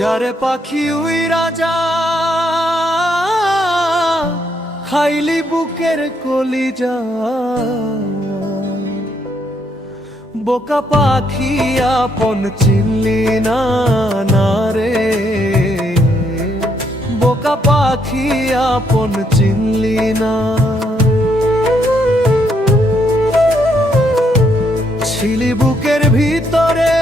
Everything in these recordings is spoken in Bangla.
যারে পাখি উইরা যা খাইলি বুকের কলিজা, বোকা পাখি আপন চিনলি না না রে, বোকা পাখি আপন চিনলি না। ছিলি বুকের ভিতরে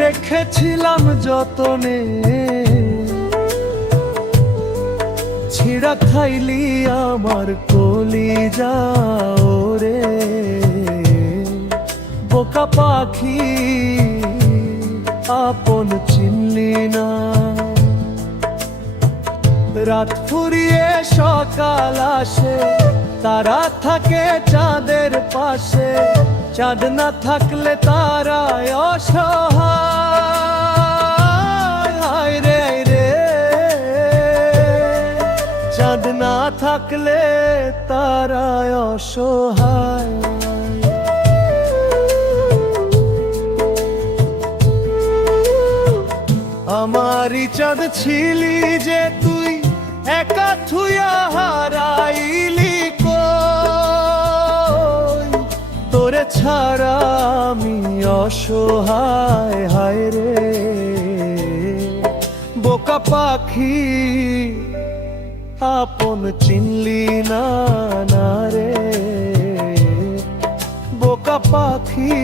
রেখেছিলাম যতনে, ছিড়া খাইলি আমার কলিজা রে, বোকা পাখি আপন চিনলি না। রাত ফুরিয়ে সকাল আসে, তারা থাকে চাঁদের পাশে, চাঁদ না থাকলে তারায় অসহায় রে রে, চাঁদ না থাকলে তারায় অসহায়। আমারই চাঁদ ছিলি যে তুই একা থুয়া হারাইলি কই, তোরে ছাড়া আমি অসহায় হায় রে, বোকা পাখি আপন চিনলি না না রে, বোকা পাখি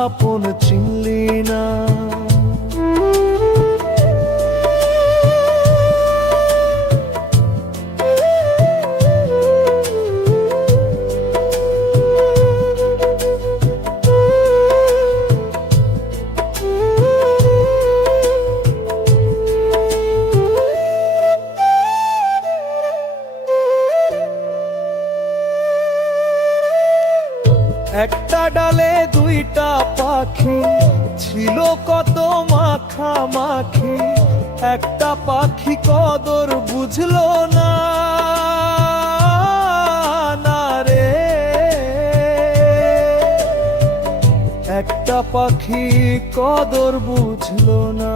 আপন চিনলি না। একটা ডালে দুইটা পাখি ছিল কত মাখামাখি, একটা পাখি কদর বুঝলো না না রে, একটা পাখি কদর বুঝলো না।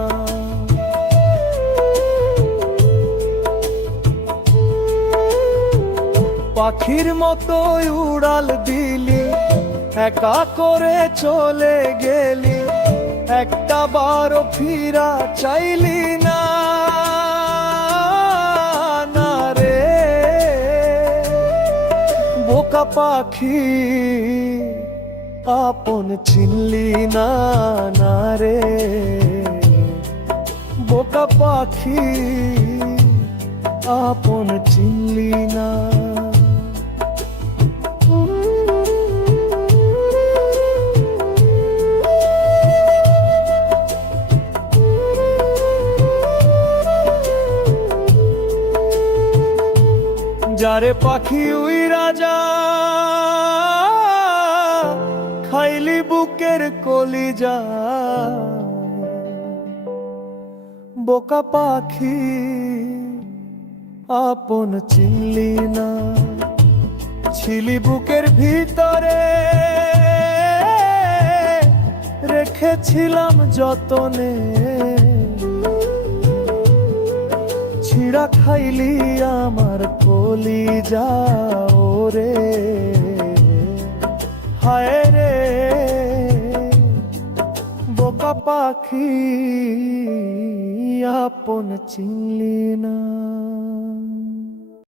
পাখির মতোই উড়াল দিলি, একা করে চলে গেলি, একটা বারো ফিরা চাইলি না না রে, বোকা পাখি আপন চিনলি না না রে, বোকা পাখি আপন চিনলি না। যারে পাখি উইরা যা খাইলি বুকের কলিজা, বোকা পাখি আপন চিনলি না। ছিলি বুকের ভিতরে রেখেছিলাম যতনে, ছিড়া খাইলি আমার কলিজা রে, হায় রে বোকা পাখি আপন চিনলি না।